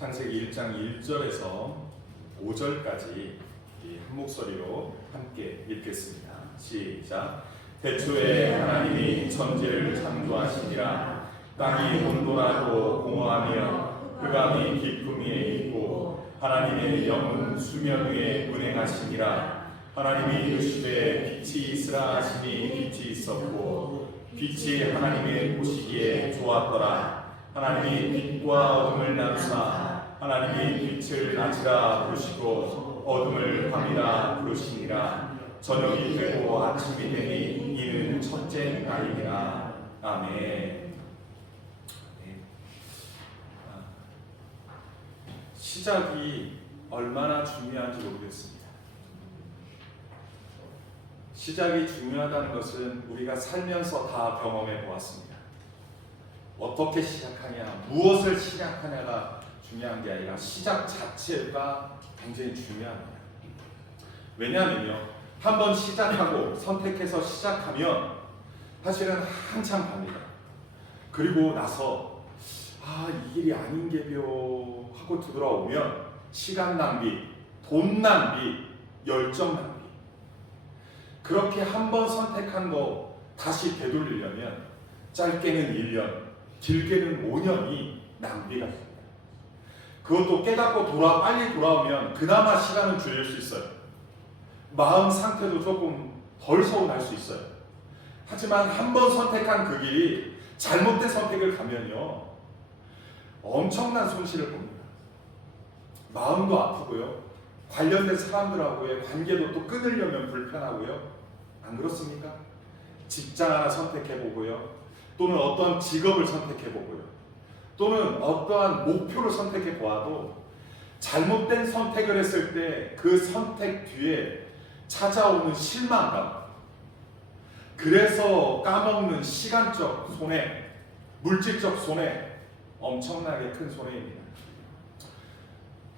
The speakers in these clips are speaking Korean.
창세기 1장 1절에서 5절까지 한 목소리로 함께 읽겠습니다. 시작. 태초에 하나님이 천지를 창조하시니라. 땅이 혼돈하고 공허하며 흑암이 깊음 위에 있고 하나님의 영은 수면 위에 운행하시니라. 하나님이 이르시되 빛이 있으라 하시니 빛이 있었고 빛이 하나님의 보시기에 좋았더라. 하나님이 빛과 어둠을 나누사 하나님이 빛을 낮이라 부르시고 어둠을 밤이라 부르시니라. 저녁이 되고 아침이 되니 이는 첫째 날이니라. 아멘. 시작이 얼마나 중요한지 모르겠습니다. 시작이 중요하다는 것은 우리가 살면서 다 경험해 보았습니다. 어떻게 시작하냐, 무엇을 시작하냐가 중요한 게 아니라 시작 자체가 굉장히 중요합니다. 왜냐하면요, 한번 시작하고 선택해서 시작하면 사실은 한참 갑니다. 그리고 나서 이 길이 아닌게벼 하고 되돌아오면 시간 낭비, 돈 낭비, 열정 낭비. 그렇게 한번 선택한 거 다시 되돌리려면 짧게는 1년, 길게는 5년이 낭비가 됩니다. 그것도 깨닫고 빨리 돌아오면 그나마 시간은 줄일 수 있어요. 마음 상태도 조금 덜 서운할 수 있어요. 하지만 한번 선택한 그 길이 잘못된 선택을 가면요, 엄청난 손실을 봅니다. 마음도 아프고요, 관련된 사람들하고의 관계도 또 끊으려면 불편하고요. 안 그렇습니까? 직장 하나 선택해보고요, 또는 어떠한 직업을 선택해보고요, 또는 어떠한 목표를 선택해보아도 잘못된 선택을 했을 때 그 선택 뒤에 찾아오는 실망감, 그래서 까먹는 시간적 손해, 물질적 손해, 엄청나게 큰 손해입니다.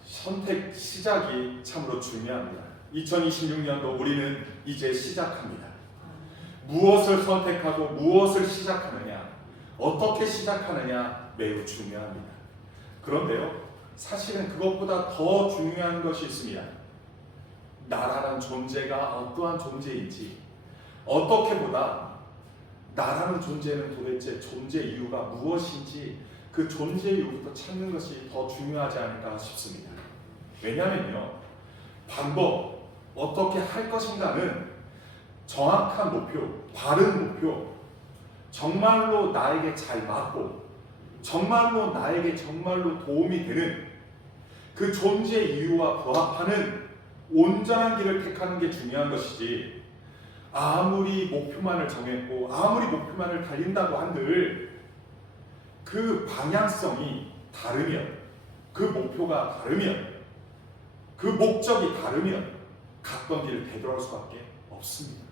선택 시작이 참으로 중요합니다. 2026년도 우리는 이제 시작합니다. 무엇을 선택하고 무엇을 시작하느냐, 어떻게 시작하느냐 매우 중요합니다. 그런데요, 사실은 그것보다 더 중요한 것이 있습니다. 나라는 존재가 어떠한 존재인지, 어떻게 보다 나라는 존재는 도대체 존재 이유가 무엇인지 그 존재 이유부터 찾는 것이 더 중요하지 않을까 싶습니다. 왜냐하면요, 방법, 어떻게 할 것인가는 정확한 목표, 바른 목표, 정말로 나에게 잘 맞고 정말로 나에게 정말로 도움이 되는 그 존재 이유와 부합하는 온전한 길을 택하는 게 중요한 것이지, 아무리 목표만을 정했고 아무리 목표만을 달린다고 한들 그 방향성이 다르면, 그 목표가 다르면, 그 목적이 다르면 갔던 길을 되돌아올 수밖에 없습니다.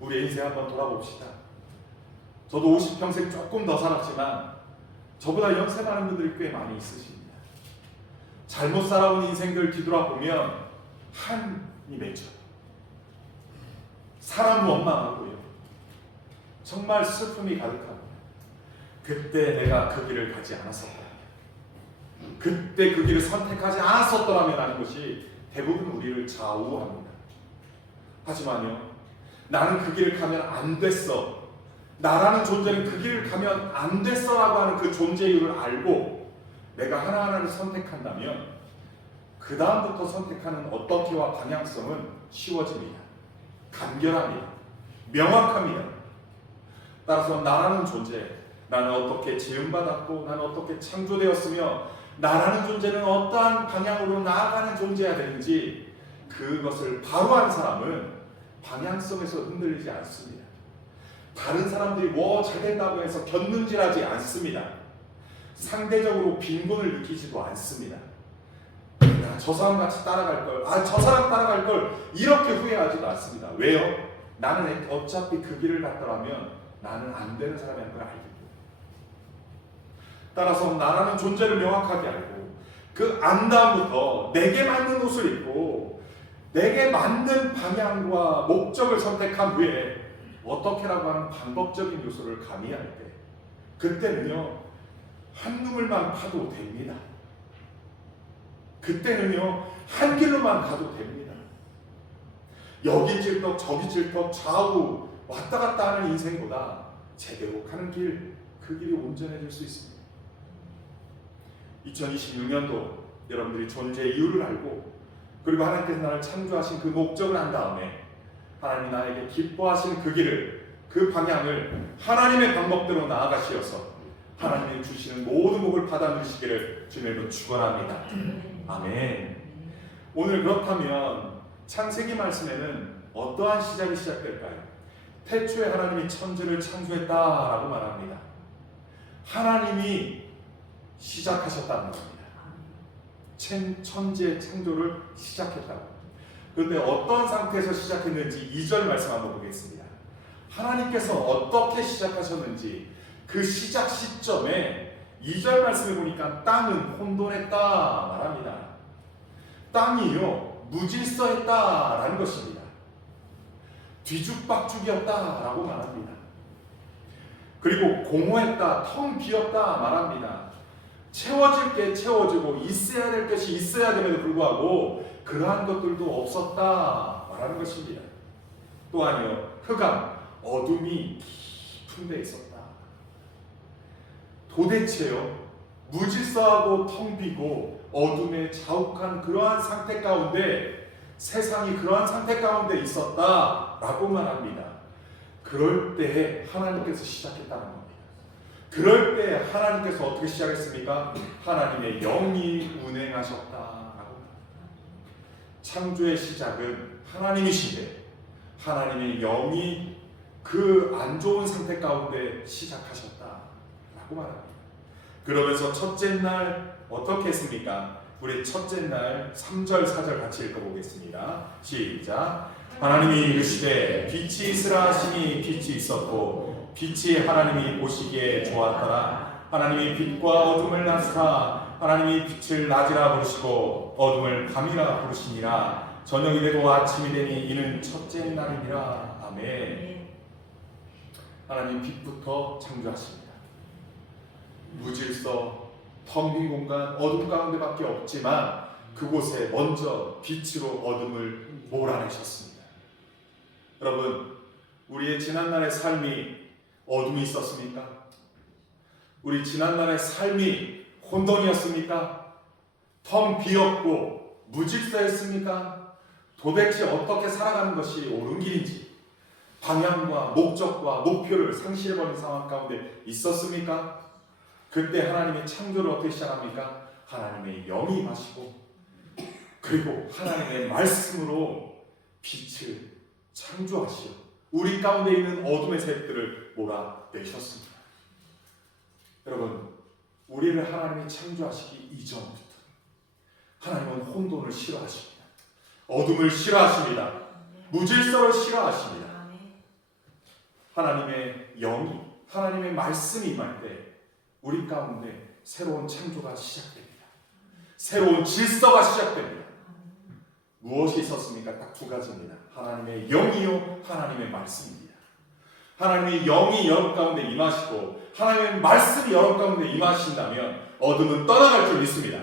우리 인생 한번 돌아봅시다. 저도 50평생 조금 더 살았지만 저보다 연세 많은 분들이 꽤 많이 있으십니다. 잘못 살아온 인생들 뒤돌아보면 한이 맺혀요. 사람 원망하고요, 정말 슬픔이 가득합니다. 그때 내가 그 길을 가지 않았었다, 그때 그 길을 선택하지 않았었더라면 하는 것이 대부분 우리를 좌우합니다. 하지만요, 나는 그 길을 가면 안 됐어, 나라는 존재는 그 길을 가면 안 됐어 라고 하는 그 존재 이유를 알고 내가 하나하나를 선택한다면 그 다음부터 선택하는 어떻게와 방향성은 쉬워집니다. 간결합니다. 명확합니다. 따라서 나라는 존재, 나는 어떻게 지음받았고 나는 어떻게 창조되었으며 나라는 존재는 어떠한 방향으로 나아가는 존재여야 되는지, 그것을 바로 한 사람은 방향성에서 흔들리지 않습니다. 다른 사람들이 잘 된다고 해서 곁눈질하지 않습니다. 상대적으로 빈곤을 느끼지도 않습니다. 저 사람 같이 따라갈 걸, 저 사람 따라갈 걸, 이렇게 후회하지도 않습니다. 왜요? 나는 어차피 그 길을 갔더라면 나는 안 되는 사람이라는 걸 알기 때문에. 따라서 나라는 존재를 명확하게 알고 그 안다음부터 내게 맞는 옷을 입고 내게 맞는 방향과 목적을 선택한 후에 어떻게라고 하는 방법적인 요소를 가미할 때, 그때는요, 한 눈물만 파도 됩니다. 그때는요 한 길로만 가도 됩니다. 여기 찔떡 저기 찔떡 좌우 왔다 갔다 하는 인생보다 제대로 가는 길, 그 길이 온전해질 수 있습니다. 2026년도 여러분들이 존재의 이유를 알고, 그리고 하나님께서 나를 창조하신 그 목적을 안 다음에 하나님이 나에게 기뻐하신 그 길을, 그 방향을 하나님의 방법대로 나아가시어서 하나님이 주시는 모든 복을 받아 누리시기를 주님으로 축원합니다. 아멘. 오늘 그렇다면 창세기 말씀에는 어떠한 시작이 시작될까요? 태초에 하나님이 천지를 창조했다라고 말합니다. 하나님이 시작하셨다는 겁니다. 천지의 창조를 시작했다고. 그런데 어떤 상태에서 시작했는지 2절 말씀 한번 보겠습니다. 하나님께서 어떻게 시작하셨는지 그 시작 시점에 2절 말씀에 보니까 땅은 혼돈했다 말합니다. 땅이요 무질서했다라는 것입니다. 뒤죽박죽이었다라고 말합니다. 그리고 공허했다, 텅 비었다 말합니다. 채워질 게 채워지고 있어야 될 것이 있어야 됨에도 불구하고 그러한 것들도 없었다 말하는 것입니다. 또한요 흑암, 어둠이 깊은 데 있었다. 도대체요 무질서하고 텅 비고 어둠에 자욱한 그러한 상태 가운데 세상이 그러한 상태 가운데 있었다라고 말합니다. 그럴 때에 하나님께서 시작했다는 겁니다. 그럴 때 하나님께서 어떻게 시작했습니까? 하나님의 영이 운행하셨다라고 말합니다. 창조의 시작은 하나님이신데 하나님의 영이 그 안 좋은 상태 가운데 시작하셨다라고 말합니다. 그러면서 첫째 날 어떻게 했습니까? 우리 첫째 날 3절 4절 같이 읽어보겠습니다. 시작. 하나님이 이르시되 빛이 있으라 하시니 빛이 있었고 빛이 하나님이 보시기에 좋았더라. 하나님이 빛과 어둠을 나시사 하나님이 빛을 낮이라 부르시고 어둠을 밤이라 부르시니라. 저녁이 되고 아침이 되니 이는 첫째 날이니라. 아멘. 하나님 빛부터 창조하십니다. 무질서 텅 빈 공간 어둠 가운데밖에 없지만 그곳에 먼저 빛으로 어둠을 몰아내셨습니다. 여러분, 우리의 지난날의 삶이 어둠이 있었습니까? 우리 지난날의 삶이 혼돈이었습니까? 텅 비었고 무질서했습니까? 도대체 어떻게 살아가는 것이 옳은 길인지 방향과 목적과 목표를 상실해버린 상황 가운데 있었습니까? 그때 하나님의 창조를 어떻게 시작합니까? 하나님의 영이 임하시고 그리고 하나님의 말씀으로 빛을 창조하시어 우리 가운데 있는 어둠의 세력들을 몰아내셨습니다. 여러분, 우리를 하나님이 창조하시기 이전부터 하나님은 혼돈을 싫어하십니다. 어둠을 싫어하십니다. 무질서를 싫어하십니다. 하나님의 영이, 하나님의 말씀이 임할 때 우리 가운데 새로운 창조가 시작됩니다. 새로운 질서가 시작됩니다. 무엇이 있었습니까? 딱 두 가지입니다. 하나님의 영이요, 하나님의 말씀입니다. 하나님의 영이 여러분 가운데 임하시고 하나님의 말씀이 여러분 가운데 임하신다면 어둠은 떠나갈 줄 믿습니다.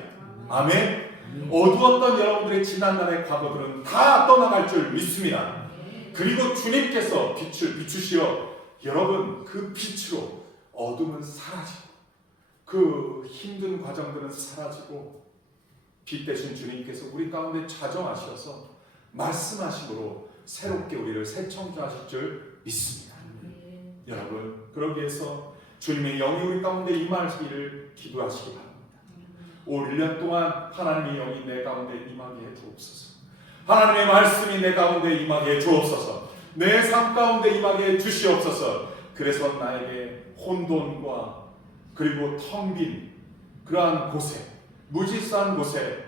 아멘. 어두웠던 여러분들의 지난날의 과거들은 다 떠나갈 줄 믿습니다. 그리고 주님께서 빛을 비추시어 여러분 그 빛으로 어둠은 사라지고 그 힘든 과정들은 사라지고 빛 대신 주님께서 우리 가운데 자정하셔서 말씀하심으로 새롭게 우리를 새 창조하실 줄 믿습니다. 여러분, 그러기 위해서 주님의 영이 우리 가운데 임하시기를 기도하시기 바랍니다. 올 1년 동안 하나님의 영이 내 가운데 임하게 해 주옵소서. 하나님의 말씀이 내 가운데 임하게 해 주옵소서. 내 삶 가운데 임하게 해 주시옵소서. 그래서 나에게 혼돈과 그리고 텅 빈 그러한 곳에, 무질서한 곳에,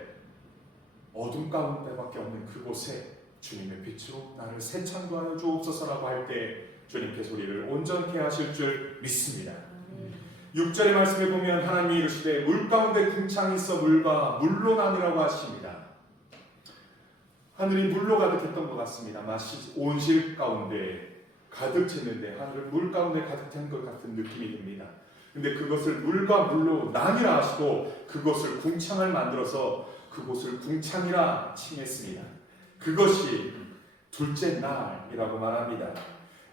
어둠 가운데밖에 없는 그곳에 주님의 빛으로 나를 새 창조하여 주옵소서라고 할 때 주님께서 우리를 온전케 하실 줄 믿습니다. 6절의 말씀에 보면 하나님이 이르시되 물 가운데 궁창이 있어 물과 물로 나누라고 하십니다. 하늘이 물로 가득했던 것 같습니다. 마치 온실 가운데 가득 찼는데 하늘을 물 가운데 가득 찬 것 같은 느낌이 듭니다. 근데 그것을 물과 물로 나뉘라 하시고 그것을 궁창을 만들어서 그곳을 궁창이라 칭했습니다. 그것이 둘째 날이라고 말합니다.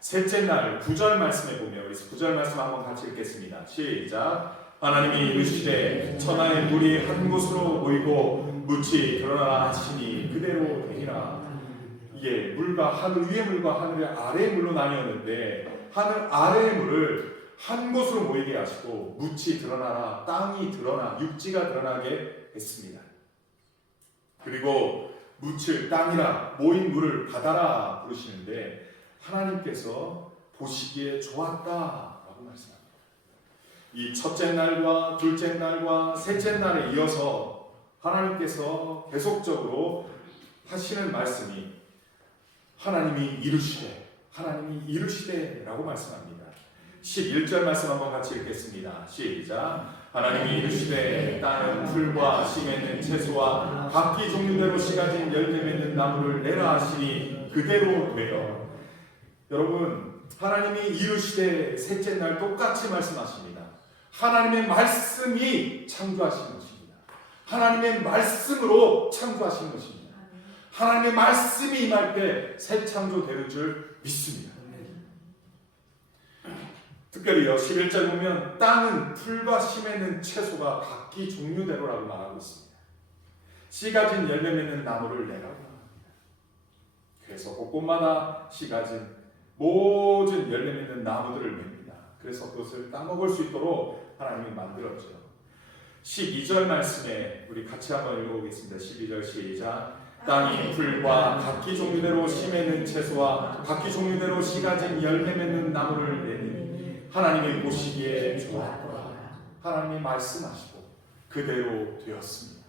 셋째 날 9절 말씀에 보면 우리 9절 말씀 한번 같이 읽겠습니다. 시작. 하나님이 이르시되 천하의 물이 한 곳으로 모이고 묻이 드러나라 하시니 그대로 되니라. 이게 물과 하늘 위의 물과 하늘 아래의 물로 나뉘었는데 하늘 아래의 물을 한 곳으로 모이게 하시고 묻이 드러나라, 땅이 드러나 육지가 드러나게 했습니다. 그리고 묻을 땅이라 모인 물을 바다라 부르시는데 하나님께서 보시기에 좋았다라고 말씀합니다. 이 첫째 날과 둘째 날과 셋째 날에 이어서 하나님께서 계속적으로 하시는 말씀이 하나님이 이루시되라고 말씀합니다. 11절 말씀 한번 같이 읽겠습니다. 시작. 하나님이 이르시되 땅은 풀과 씨 맺는 채소와 각기 종류대로 씨 가진 열매 맺는 나무를 내라 하시니 그대로 되어. 여러분, 하나님이 이루시되 셋째 날 똑같이 말씀하십니다. 하나님의 말씀이 창조하신 것입니다. 하나님의 말씀으로 창조하신 것입니다. 하나님의 말씀이 임할 때 새 창조되는 줄 믿습니다. 특별히요 11절 보면 땅은 풀과 씨 맺는 채소가 각기 종류대로라고 말하고 있습니다. 씨 가진 열매 맺는 나무를 내라고 말합니다. 그래서 곳곳마다 씨 가진 모든 열매 맺는 나무들을 맵니다. 그래서 그것을 따먹을 수 있도록 하나님이 만들었죠. 12절 말씀에 우리 같이 한번 읽어보겠습니다. 12절 시작. 땅이 풀과 각기 종류대로 씨 맺는 채소와 각기 종류대로 씨 가진 열매 맺는 나무를 내니 하나님이 보시기에 좋았더라. 하나님이 말씀하시고 그대로 되었습니다.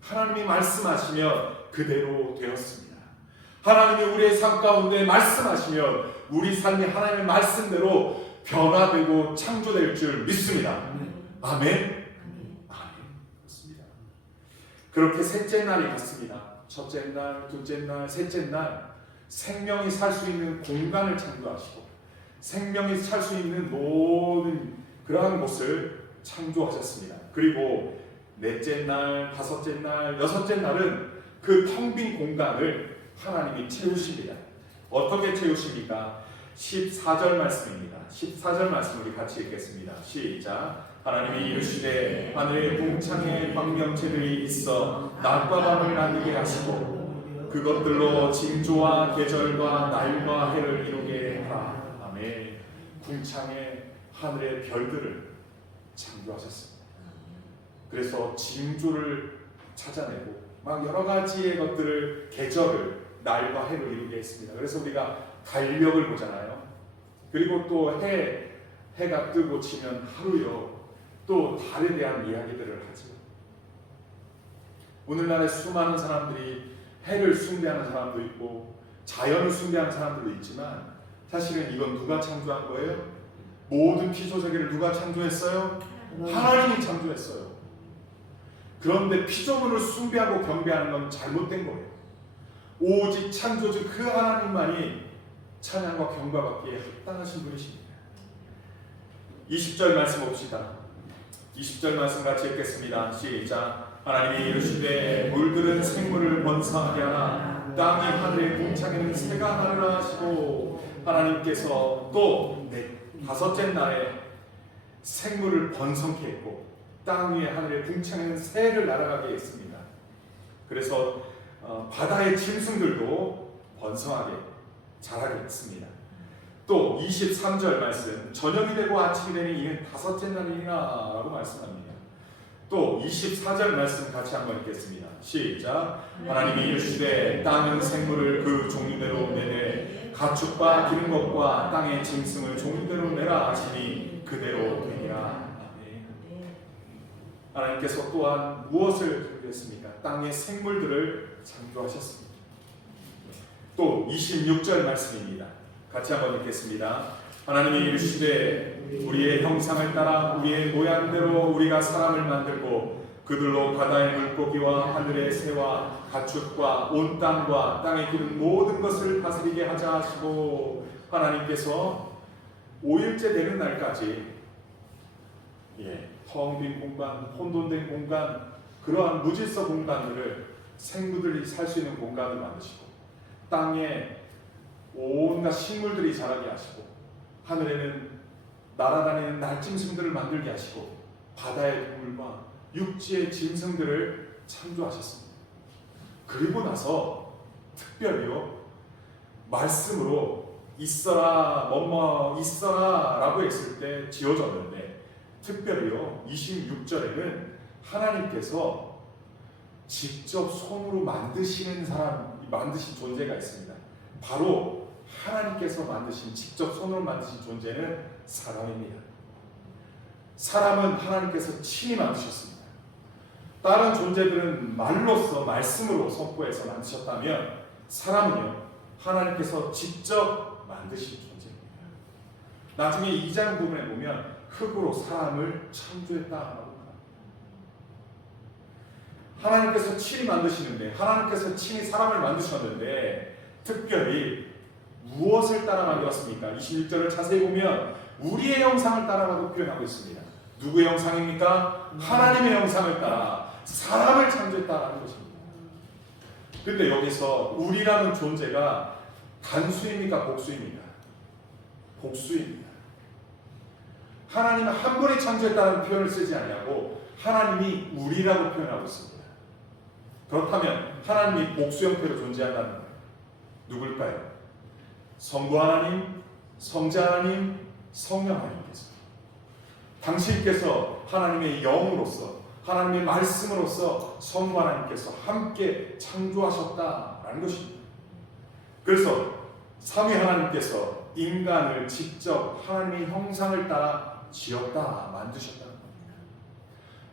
하나님이 말씀하시면 그대로 되었습니다. 하나님이 우리의 삶 가운데 말씀하시면 우리 삶이 하나님의 말씀대로 변화되고 창조될 줄 믿습니다. 아멘. 그렇습니다. 그렇게 셋째 날이 갔습니다. 첫째 날, 둘째 날, 셋째 날 생명이 살 수 있는 공간을 창조하시고 생명이 살 수 있는 모든 그러한 곳을 창조하셨습니다. 그리고 넷째 날, 다섯째 날, 여섯째 날은 그 텅 빈 공간을 하나님이 채우십니다. 어떻게 채우십니까? 14절 말씀입니다. 14절 말씀 우리 같이 읽겠습니다. 시작. 하나님이 이르시되 하늘의 궁창에 광명체들이 있어 낮과 밤을 나뉘게 하시고 그것들로 징조와 계절과 날과 해를 이루게 하라. 아멘. 궁창에 하늘의 별들을 창조하셨습니다. 그래서 징조를 찾아내고 막 여러 가지의 것들을 계절을 날과 해를 이루게 했습니다. 그래서 우리가 달력을 보잖아요. 그리고 또 해가 뜨고 지면 하루요. 또 달에 대한 이야기들을 하죠. 오늘날에 수많은 사람들이 해를 숭배하는 사람도 있고 자연을 숭배하는 사람들도 있지만 사실은 이건 누가 창조한 거예요? 모든 피조세계를 누가 창조했어요? 하나님이 창조했어요. 그런데 피조물을 숭배하고 경배하는 건 잘못된 거예요. 오직 창조주 그 하나님만이 찬양과 경배받기에 합당하신 분이십니다. 20절 말씀 봅시다. 20절 말씀 같이 읽겠습니다. 시작. 하나님이 이르시되 물들은 생물을 번성하게 하나 땅이 하늘의 궁창에는 새가 나르라 하시고 하나님께서 또 다섯째 날에 생물을 번성케 했고 땅 위에 하늘의 궁창에는 새를 날아가게 했습니다. 그래서 바다의 짐승들도 번성하게 자라게 했습니다. 또 23절 말씀 저녁이 되고 아침이 되니 이는 다섯째 날이니라 라고 말씀합니다. 또 24절 말씀 같이 한번 읽겠습니다. 시작. 하나님이 이르시되 땅은 생물을 그 종류대로 내되 가축과 기른 것과 땅의 짐승을 종류대로 내라 하시니 그대로 되니라. 하나님께서 또한 무엇을 창조했습니까? 땅의 생물들을 창조하셨습니다. 또 26절 말씀입니다. 같이 한번 읽겠습니다. 하나님이 이르시되 우리의 형상을 따라 우리의 모양대로 우리가 사람을 만들고 그들로 바다의 물고기와 하늘의 새와 가축과 온 땅과 땅에 기른 모든 것을 다스리게 하자 하시고 하나님께서 5일째 되는 날까지 텅 빈 공간, 혼돈된 공간 그러한 무질서 공간들을 생물들이 살 수 있는 공간을 만드시고, 땅에 온갖 식물들이 자라게 하시고, 하늘에는 날아다니는 날짐승들을 만들게 하시고, 바다의 동물과 육지의 짐승들을 창조하셨습니다. 그리고 나서 특별히요, 말씀으로 있어라 뭐뭐 있어라 라고 했을 때 지어졌는데, 특별히요 26절에는 하나님께서 직접 손으로 만드신 존재가 있습니다. 바로 하나님께서 직접 손으로 만드신 존재는 사람입니다. 사람은 하나님께서 친히 만드셨습니다. 다른 존재들은 말로써, 말씀으로 선포해서 만드셨다면, 사람은요 하나님께서 직접 만드신 존재입니다. 나중에 2장 부분에 보면 흙으로 사람을 창조했다라고 합니다. 하나님께서 친히 만드시는데, 하나님께서 친히 사람을 만드셨는데 특별히 무엇을 따라 만들었습니까? 26절을 자세히 보면 우리의 형상을 따라라고 표현하고 있습니다. 누구의 형상입니까? 하나님의 형상을 따라 사람을 창조했다라는 것입니다. 근데 여기서 우리라는 존재가 단수입니까? 복수입니까? 복수입니다. 하나님은 한 분이 창조했다는 표현을 쓰지 않냐고 하나님이 우리라고 표현하고 있습니다. 그렇다면 하나님이 복수 형태로 존재한다는 거예요. 누굴까요? 성부 하나님, 성자 하나님, 성령 하나님께서, 당신께서 하나님의 영으로서, 하나님의 말씀으로서 성부 하나님께서 함께 창조하셨다라는 것입니다. 그래서 삼위 하나님께서 인간을 직접 하나님의 형상을 따라 지었다, 만드셨다는 겁니다.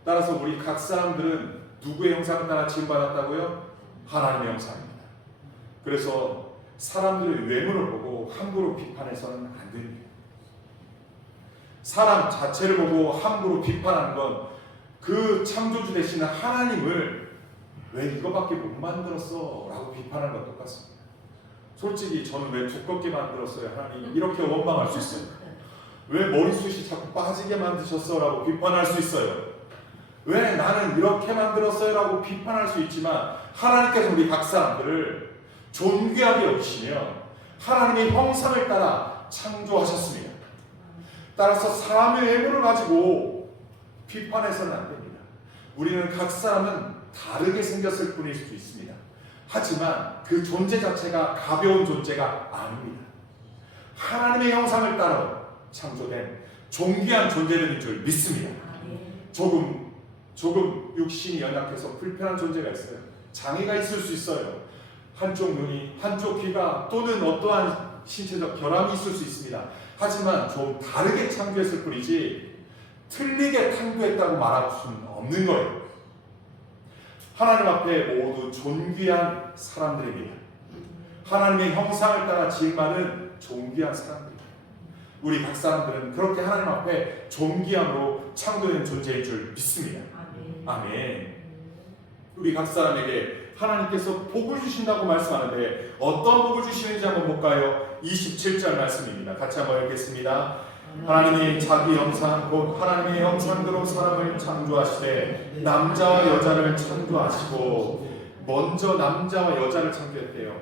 따라서 우리 각 사람들은 누구의 형상을 따라 지음받았다고요? 하나님의 형상입니다. 그래서 사람들의 외모를 보고 함부로 비판해서는 안 됩니다. 사람 자체를 보고 함부로 비판하는 건 그 창조주 되시는 하나님을 왜 이거밖에 못 만들었어? 라고 비판하는 것 똑같습니다. 솔직히 저는 왜 두껍게 만들었어요? 하나님 이렇게 원망할 수 있어요. 왜 머리숱이 자꾸 빠지게 만드셨어? 라고 비판할 수 있어요. 왜 나는 이렇게 만들었어요? 라고 비판할 수 있지만, 하나님께서 우리 각 사람들을 존귀하게 여기시며 하나님의 형상을 따라 창조하셨습니다. 따라서 사람의 외모를 가지고 비판해서는 안 됩니다. 우리는 각 사람은 다르게 생겼을 뿐일 수도 있습니다. 하지만 그 존재 자체가 가벼운 존재가 아닙니다. 하나님의 형상을 따라 창조된 존귀한 존재들인 줄 믿습니다. 조금 육신이 연약해서 불편한 존재가 있어요. 장애가 있을 수 있어요. 한쪽 눈이, 한쪽 귀가, 또는 어떠한 신체적 결함이 있을 수 있습니다. 하지만 좀 다르게 창조했을 뿐이지 틀리게 창조했다고 말할 수는 없는 거예요. 하나님 앞에 모두 존귀한 사람들입니다. 하나님의 형상을 따라 지음받은 존귀한 사람들입니다. 우리 각 사람들은 그렇게 하나님 앞에 존귀함으로 창조된 존재인 줄 믿습니다. 아멘. 우리 각 사람에게 하나님께서 복을 주신다고 말씀하는데 어떤 복을 주시는지 한번 볼까요? 27절 말씀입니다. 같이 한번 읽겠습니다. 하나님이 자기 형상 곧 하나님의 형상대로 사람을 창조하시되 남자와 여자를 창조하시고, 먼저 남자와 여자를 창조했대요.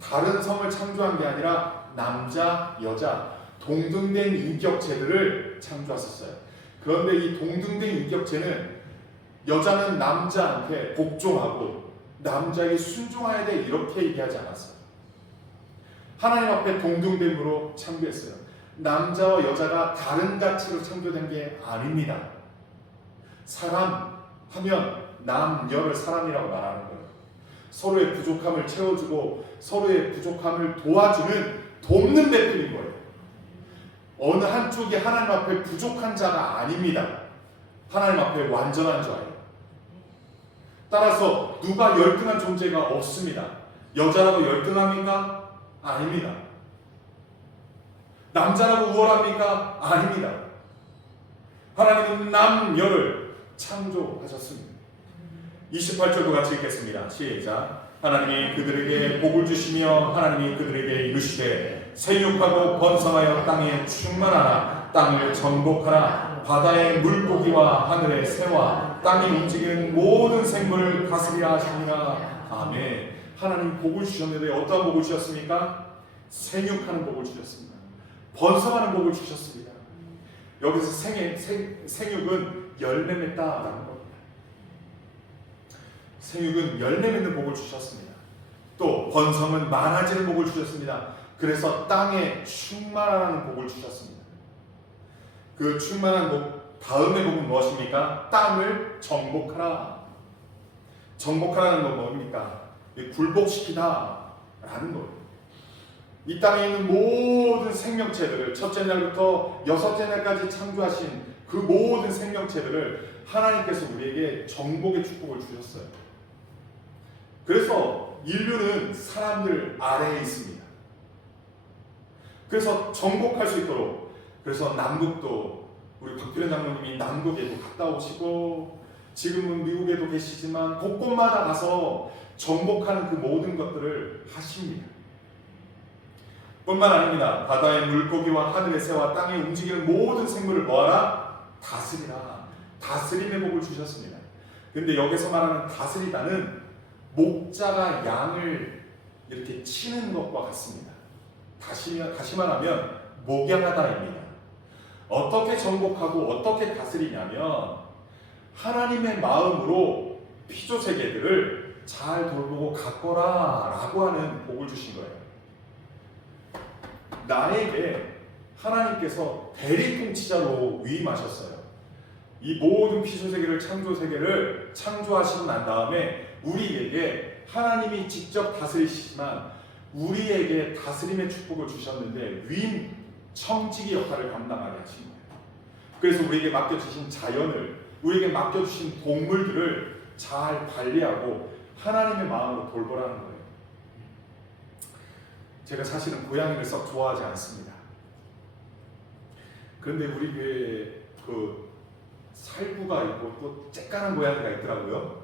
다른 성을 창조한 게 아니라 남자, 여자 동등된 인격체들을 창조하셨어요. 그런데 이 동등된 인격체는 여자는 남자한테 복종하고 남자에게 순종해야 돼 이렇게 얘기하지 않았어요. 하나님 앞에 동등됨으로 창조했어요. 남자와 여자가 다른 가치로 창조된 게 아닙니다. 사람 하면 남녀를 사람이라고 말하는 거예요. 서로의 부족함을 채워주고 서로의 부족함을 도와주는 돕는 대표인 거예요. 어느 한쪽이 하나님 앞에 부족한 자가 아닙니다. 하나님 앞에 완전한 자예요. 따라서 누가 열등한 존재가 없습니다. 여자라고 열등합니까? 아닙니다. 남자라고 우월합니까? 아닙니다. 하나님은 남녀를 창조하셨습니다. 28절도 같이 읽겠습니다. 시작. 하나님이 그들에게 복을 주시며 하나님이 그들에게 이르시되 생육하고 번성하여 땅에 충만하라, 땅을 정복하라, 바다의 물고기와 하늘의 새와 땅이 움직이는 모든 생물을 다스리라 하시니라. 아멘. 하나님 복을 주셨는데 어떠한 복을 주셨습니까? 생육하는 복을 주셨습니다. 번성하는 복을 주셨습니다. 여기서 생육은 열매 맺다라는 겁니다. 생육은 열매 맺는 복을 주셨습니다. 또 번성은 많아지는 복을 주셨습니다. 그래서 땅에 충만하는 복을 주셨습니다. 그 충만한 복, 다음의 복은 무엇입니까? 땅을 정복하라. 정복하라는 건 뭡니까? 굴복시키다 라는 거예요. 이 땅에 있는 모든 생명체들을 첫째 날부터 여섯째 날까지 창조하신 그 모든 생명체들을 하나님께서 우리에게 정복의 축복을 주셨어요. 그래서 인류는 사람들 아래에 있습니다. 그래서 정복할 수 있도록, 그래서 남극도 우리 박필현 장로님이 남극에도 갔다 오시고 지금은 미국에도 계시지만 곳곳마다 가서 정복하는 그 모든 것들을 하십니다. 뿐만 아닙니다. 바다의 물고기와 하늘의 새와 땅에 움직이는 모든 생물을 뭐하라? 다스리라. 다스림의 복을 주셨습니다. 근데 여기서 말하는 다스리다는 목자가 양을 이렇게 치는 것과 같습니다. 다시 말하면 목양하다입니다. 어떻게 정복하고 어떻게 다스리냐면 하나님의 마음으로 피조세계들을 잘 돌보고 가꿔라 라고 하는 복을 주신 거예요. 나에게 하나님께서 대리통치자로 위임하셨어요. 이 모든 피조세계를 창조세계를 창조하시고 난 다음에 우리에게 하나님이 직접 다스리시지만 우리에게 다스림의 축복을 주셨는데 위임 청지기 역할을 감당하게 하신 거예요. 그래서 우리에게 맡겨주신 자연을, 우리에게 맡겨주신 동물들을 잘 관리하고 하나님의 마음으로 돌보라는 거예요. 제가 사실은 고양이를 썩 좋아하지 않습니다. 그런데 우리 교회에 그 살구가 있고 또 쬐까는 고양이가 있더라고요.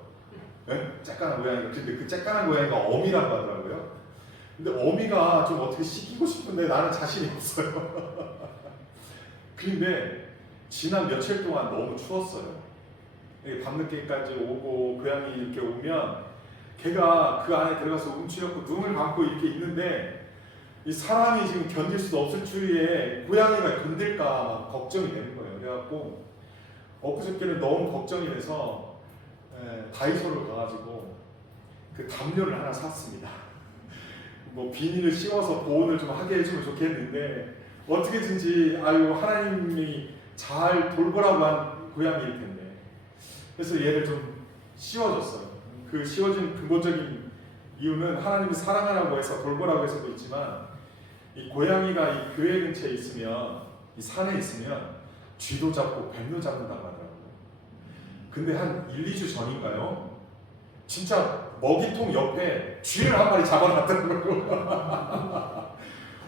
네? 쬐까는 고양이가. 근데 그 쬐까는 고양이가 어미라고 하더라고요. 근데 어미가 좀 어떻게 시키고 싶은데 나는 자신이 없어요. 근데 지난 며칠 동안 너무 추웠어요. 밤늦게까지 오고 고양이 이렇게 오면 걔가 그 안에 들어가서 움츠렸고 눈을 감고 이렇게 있는데 이 사람이 지금 견딜 수도 없을 추위에 고양이가 견딜까 걱정이 되는 거예요. 그래갖고 엊그저께는 너무 걱정이 돼서 다이소를 가가지고 그 담요를 하나 샀습니다. 뭐 비닐을 씌워서 보온을 좀 하게 해주면 좋겠는데 어떻게든지 하나님이 잘 돌보라고 한 고양이일 텐데 그래서 얘를 좀 씌워줬어요. 그 씌워진 근본적인 이유는 하나님이 사랑하라고 해서 돌보라고 해서도 있지만 이 고양이가 이 교회 근처에 있으면 이 산에 있으면 쥐도 잡고 뱀도 잡는다고 하더라고요. 근데 한 1, 2주 전인가요? 진짜 먹이통 옆에 쥐를 한 마리 잡아놨더라고요.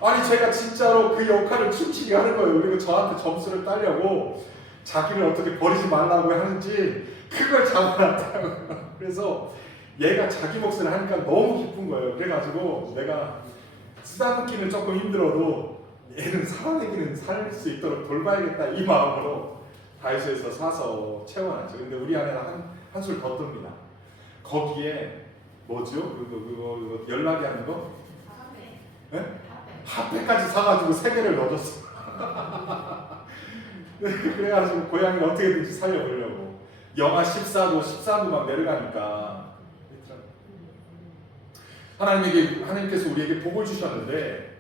아니 제가 진짜로 그 역할을 충실히 하는 거예요. 그리고 저한테 점수를 따려고 자기를 어떻게 버리지 말라고 하는지 그걸 잡아놨더라고요. 그래서 얘가 자기 몫을 하니까 너무 기쁜 거예요. 그래가지고 내가 쓰다듬기는 조금 힘들어도 얘는 살아내기는 살 수 있도록 돌봐야겠다 이 마음으로 다이소에서 사서 채워놨죠. 근데 우리 아내가 한술 더 뜹니다. 거기에 뭐죠? 그거 연락이 하는 거? 핫팩. 네? 핫팩까지 사가지고 3개를 넣어줬어. 그래가지고 고양이를 어떻게든지 살려보려고. 영하 14도, 13도 막 내려가니까. 하나님께서 우리에게 복을 주셨는데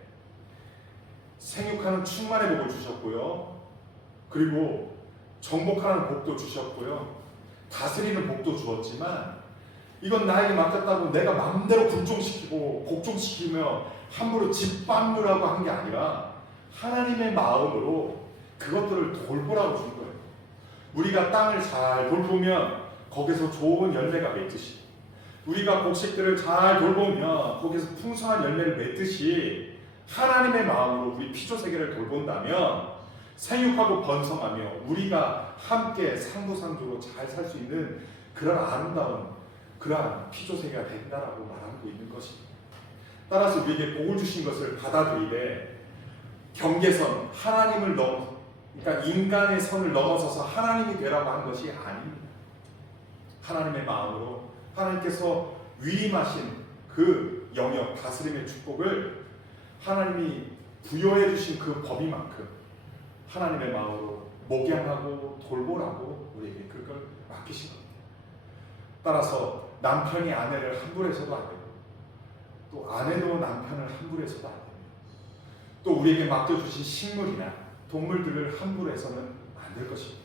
생육하는 충만의 복을 주셨고요. 그리고 정복하는 복도 주셨고요. 다스리는 복도 주었지만 이건 나에게 맡겼다고 내가 마음대로 굴종시키고 복종시키며 함부로 짓밟으라고 한 게 아니라 하나님의 마음으로 그것들을 돌보라고 준 거예요. 우리가 땅을 잘 돌보면 거기서 좋은 열매가 맺듯이 우리가 곡식들을 잘 돌보면 거기서 풍성한 열매를 맺듯이 하나님의 마음으로 우리 피조세계를 돌본다면 생육하고 번성하며 우리가 함께 상부상조로 잘 살 수 있는 그런 아름다운 그러한 피조세계가 된다라고 말하고 있는 것입니다. 따라서 우리에게 복을 주신 것을 받아들이되 경계선, 하나님을 그러니까 인간의 선을 넘어서서 하나님이 되라고 한 것이 아닙니다. 하나님의 마음으로 하나님께서 위임하신 그 영역, 다스림의 축복을 하나님이 부여해 주신 그 범위만큼 하나님의 마음으로 목양하고 돌보라고 우리에게 그걸 맡기신 겁니다. 따라서 남편이 아내를 함부로 해서도 안 되고, 또 아내도 남편을 함부로 해서도 안 됩니다. 또 우리에게 맡겨주신 식물이나 동물들을 함부로 해서는 안 될 것입니다.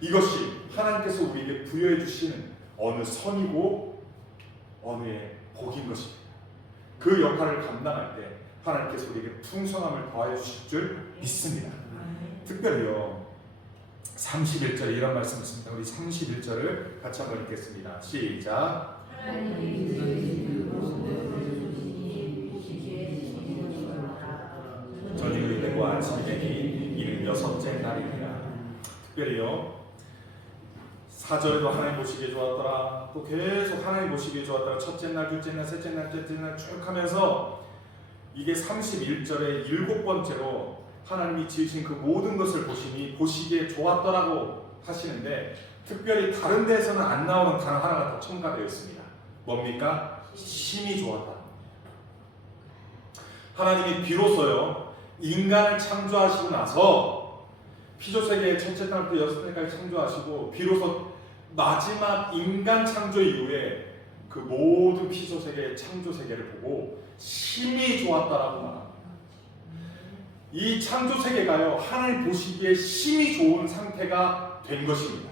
이것이 하나님께서 우리에게 부여해 주시는 어느 선이고 어느의 복인 것입니다. 그 역할을 감당할 때 하나님께서 우리에게 풍성함을 더하여 주실 줄 믿습니다. 특별히요 31절에 이런 말씀이 있습니다. 우리 31절을 같이 한번 읽겠습니다. 시작. 저녁이 되고 안식이 되니 이는 여섯째 날이니라. 특별히요 4절에도 하나님 보시기에 좋았더라, 또 계속 하나님 보시기에 좋았더라, 첫째 날, 둘째 날, 셋째 날, 넷째 날 쭉 하면서 이게 31절에 7번째로 하나님이 지으신 그 모든 것을 보시기에 좋았더라고 하시는데, 특별히 다른 데에서는 안 나오는 단어 하나가 더 첨가되어 있습니다. 뭡니까? 심히 좋았다. 하나님이 비로소요 인간을 창조하시고 나서 피조세계의 첫째 날부터 여섯째 날까지 창조하시고, 비로소 마지막 인간 창조 이후에 그 모든 피조세계의 창조세계를 보고 심히 좋았다라고 말합니다. 이 창조세계가요 하나님 보시기에 심히 좋은 상태가 된 것입니다.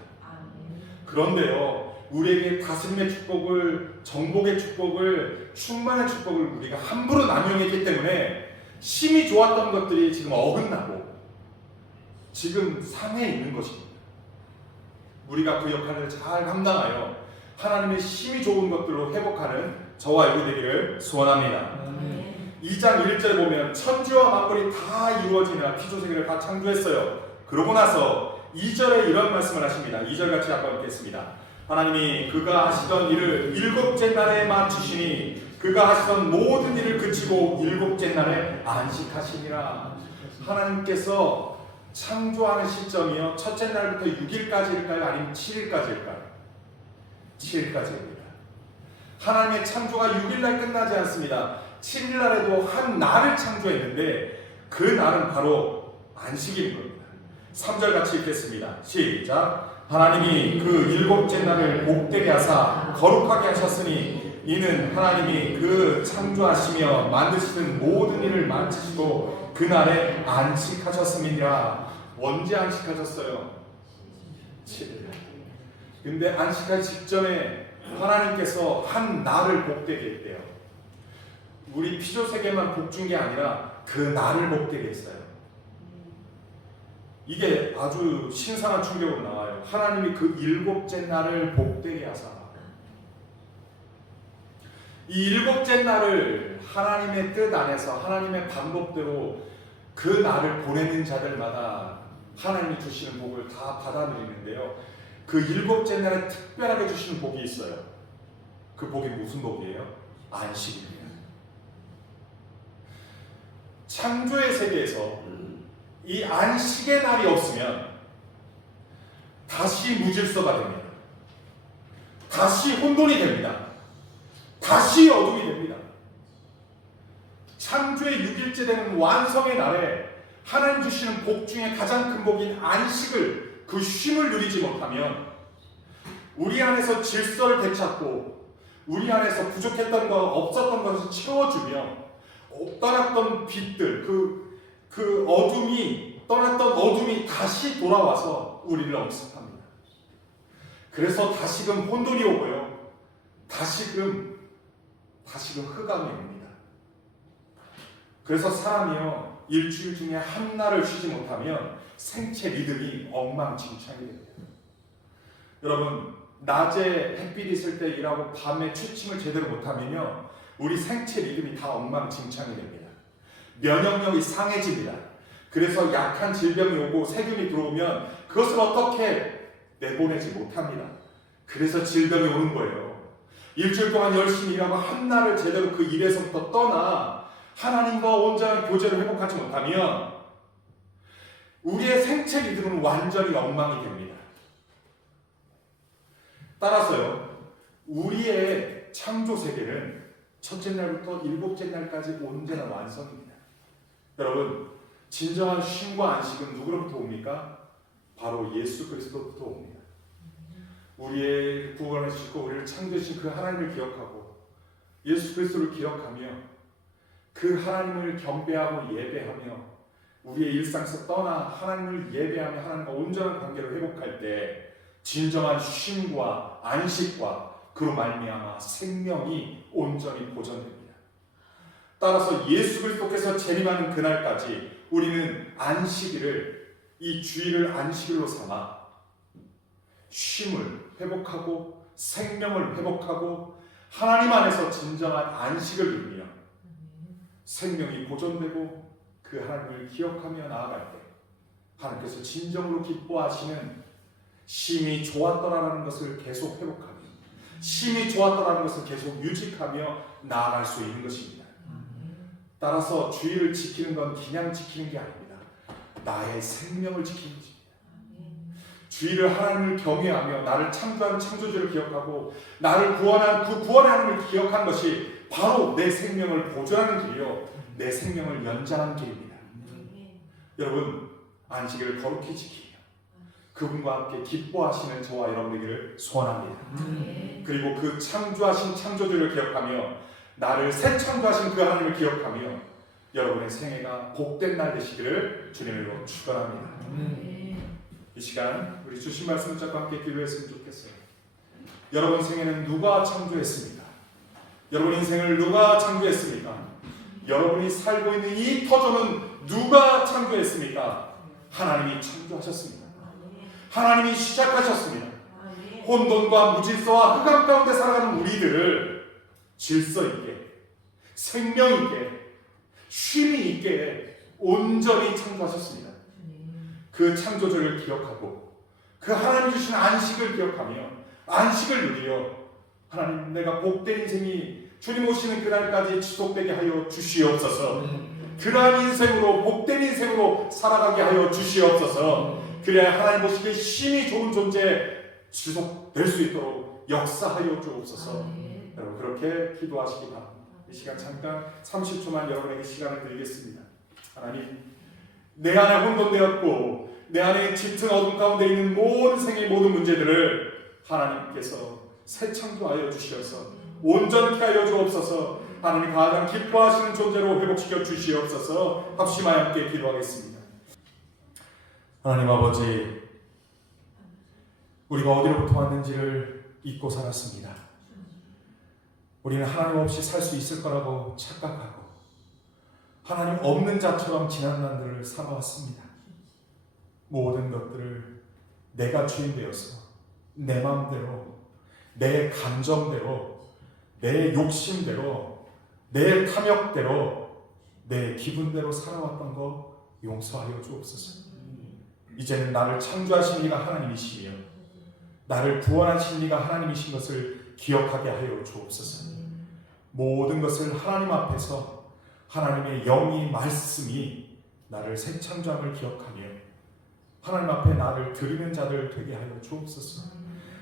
그런데요 우리에게 다스림의 축복을, 정복의 축복을, 충만의 축복을 우리가 함부로 남용했기 때문에 심히 좋았던 것들이 지금 어긋나고 지금 상해 있는 것입니다. 우리가 그 역할을 잘 감당하여 하나님의 심히 좋은 것들로 회복하는 저와 여러분이 되기를 소원합니다. 2장 1절에 보면 천지와 만물이 다 이루어지나 피조세계를 다 창조했어요. 그러고 나서 2절에 이런 말씀을 하십니다. 2절 같이 한번 읽겠습니다. 하나님이 그가 하시던 일을 일곱째 날에 마치시니 그가 하시던 모든 일을 그치고 일곱째 날에 안식하시니라. 하나님께서 창조하는 시점이요 첫째 날부터 6일까지일까요? 아니면 7일까지일까요? 7일까지입니다. 하나님의 창조가 6일날 끝나지 않습니다. 7일날에도 한 날을 창조했는데 그 날은 바로 안식일인 겁니다. 3절 같이 읽겠습니다. 시작. 하나님이 그 일곱째 날을 복되게 하사 거룩하게 하셨으니 이는 하나님이 그 창조하시며 만드시는 모든 일을 마치시고 그날에 안식하셨음이니라. 언제 안식하셨어요? 7일. 근데 안식하기 직전에 하나님께서 한 날을 복되게 했대요. 우리 피조세계만 복준 게 아니라 그 날을 복되게 했어요. 이게 아주 신선한 충격으로 나와요. 하나님이 그 일곱째 날을 복되게 하사, 이 일곱째 날을 하나님의 뜻 안에서 하나님의 방법대로 그 날을 보내는 자들마다 하나님이 주시는 복을 다 받아들이는데요. 그 일곱째 날에 특별하게 주시는 복이 있어요. 그 복이 무슨 복이에요? 안식입니다. 창조의 세계에서 이 안식의 날이 없으면 다시 무질서가 됩니다. 다시 혼돈이 됩니다. 다시 어둠이 됩니다. 창조의 6일째 되는 완성의 날에 하나님 주시는 복 중에 가장 큰 복인 안식을, 그 쉼을 누리지 못하면 우리 안에서 질서를 되찾고 우리 안에서 부족했던 것, 없었던 것을 채워주며 떠났던 빛들, 그 어둠이, 떠났던 어둠이 다시 돌아와서 우리를 엄습합니다. 그래서 다시금 혼돈이 오고요. 다시금 흑암이 옵니다. 그래서 사람이요 일주일 중에 한 날을 쉬지 못하면 생체 리듬이 엉망진창이 됩니다. 여러분, 낮에 햇빛이 있을 때 일하고 밤에 취침을 제대로 못하면요 우리 생체 리듬이 다 엉망진창이 됩니다. 면역력이 상해집니다. 그래서 약한 질병이 오고 세균이 들어오면 그것을 어떻게 내보내지 못합니다. 그래서 질병이 오는 거예요. 일주일 동안 열심히 일하고 한 날을 제대로 그 일에서부터 떠나 하나님과 온전한 교제를 회복하지 못하면 우리의 생체 리듬은 완전히 엉망이 됩니다. 따라서요, 우리의 창조 세계는 첫째 날부터 일곱째 날까지 언제나 완성입니다. 여러분, 진정한 쉼과 안식은 누구로부터 옵니까? 바로 예수 그리스도로부터 옵니다. 우리의 구원을 주시고 우리를 창조하신 그 하나님을 기억하고 예수 그리스도를 기억하며 그 하나님을 경배하고 예배하며 우리의 일상에서 떠나 하나님을 예배하며 하나님과 온전한 관계를 회복할 때 진정한 쉼과 안식과 그로 말미암아 생명이 온전히 보존됩니다. 따라서 예수 그리스도께서 재림하는 그날까지 우리는 안식일을, 이 주일을 안식일로 삼아 쉼을 회복하고 생명을 회복하고 하나님 안에서 진정한 안식을 누리며 생명이 보존되고 그 하나님을 기억하며 나아갈 때 하나님께서 진정으로 기뻐하시는 쉼이 좋았더라라는 것을 계속 회복하며 쉼이 좋았더라는 것을 계속 유지하며 나아갈 수 있는 것입니다. 따라서 주의를 지키는 건 그냥 지키는 게 아닙니다. 나의 생명을 지키는 것입니다. 주의를 하나님을 경외하며 나를 창조한 창조주를 기억하고 나를 구원한 그 구원의 하나님을 기억한 것이 바로 내 생명을 보존하는 길이요 내 생명을 연장하는 길입니다. 여러분, 안식일을 거룩히 지키며 그분과 함께 기뻐하시는 저와 여러분 되기를 소원합니다. 그리고 그 창조하신 창조주를 기억하며 나를 새 창조하신 그 하나님을 기억하며 여러분의 생애가 복된 날 되시기를 주님으로 축원합니다. 이 시간 우리 주신 말씀을 잡고 함께 기도했으면 좋겠어요. 여러분 생애는 누가 창조했습니까? 여러분 인생을 누가 창조했습니까? 여러분이 살고 있는 이 터전은 누가 창조했습니까? 하나님이 창조하셨습니다. 하나님이 시작하셨습니다. 혼돈과 무질서와 흑암 가운데 살아가는 우리들을 질서 있게, 생명 있게, 쉼이 있게 온전히 창조하셨습니다. 그 창조주를 기억하고 그 하나님 주신 안식을 기억하며 안식을 누리며 하나님, 내가 복된 인생이 주님 오시는 그날까지 지속되게 하여 주시옵소서. 그러한 인생으로 복된 인생으로 살아가게 하여 주시옵소서. 그래야 하나님 보시기에 쉼이 좋은 존재 지속될 수 있도록 역사하여 주옵소서. 여러분 그렇게 기도하시기 바랍니다. 이 시간 잠깐 30초만 여러분에게 시간을 드리겠습니다. 하나님, 내 안에 혼돈되었고 내 안에 짙은 어둠 가운데 있는 모든 생의 모든 문제들을 하나님께서 새 창조하여 주시어서 온전케 하여 주옵소서. 하나님 가장 기뻐하시는 존재로 회복시켜 주시옵소서. 합심하여 함께 기도하겠습니다. 하나님 아버지, 우리가 어디로부터 왔는지를 잊고 살았습니다. 우리는 하나님 없이 살 수 있을 거라고 착각하고 하나님 없는 자처럼 지난 날들을 살아왔습니다. 모든 것들을 내가 주인 되어서 내 마음대로, 내 감정대로, 내 욕심대로, 내 탐욕대로, 내 기분대로 살아왔던 거 용서하여 주옵소서. 이제는 나를 창조하신 이가 하나님이시며 나를 구원하신 이가 하나님이신 것을 기억하게 하여 주옵소서. 모든 것을 하나님 앞에서 하나님의 영이 말씀이 나를 새 창조함을 기억하며 하나님 앞에 나를 드리는 자들 되게 하여 주옵소서.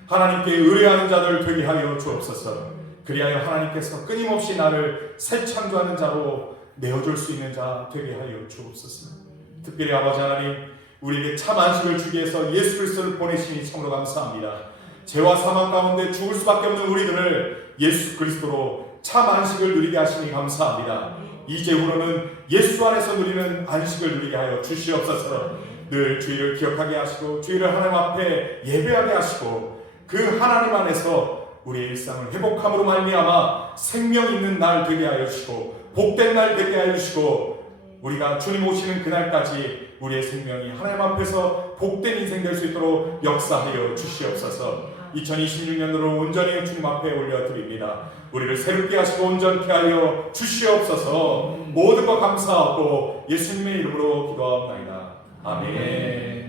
하나님께 의뢰하는 자들 되게 하여 주옵소서. 그리하여 하나님께서 끊임없이 나를 새 창조하는 자로 내어줄 수 있는 자 되게 하여 주옵소서. 특별히 아버지 하나님, 우리에게 참 안식을 주기 위해서 예수 그리스도를 보내시니 참으로 감사합니다. 죄와 사망 가운데 죽을 수밖에 없는 우리들을 예수 그리스도로 참 안식을 누리게 하시니 감사합니다. 이제후로는 예수 안에서 누리는 안식을 누리게 하여 주시옵소서. 늘 주의를 기억하게 하시고 주의를 하나님 앞에 예배하게 하시고 그 하나님 안에서 우리의 일상을 회복함으로 말미암아 생명 있는 날 되게 하여 주시고 복된 날 되게 하여 주시고 우리가 주님 오시는 그날까지 우리의 생명이 하나님 앞에서 복된 인생 될 수 있도록 역사하여 주시옵소서. 2026년도로 온전히 주님 앞에 올려드립니다. 우리를 새롭게 하시고 온전케 하여 주시옵소서. 모든 것 감사하고 예수님의 이름으로 기도합니다. 아멘.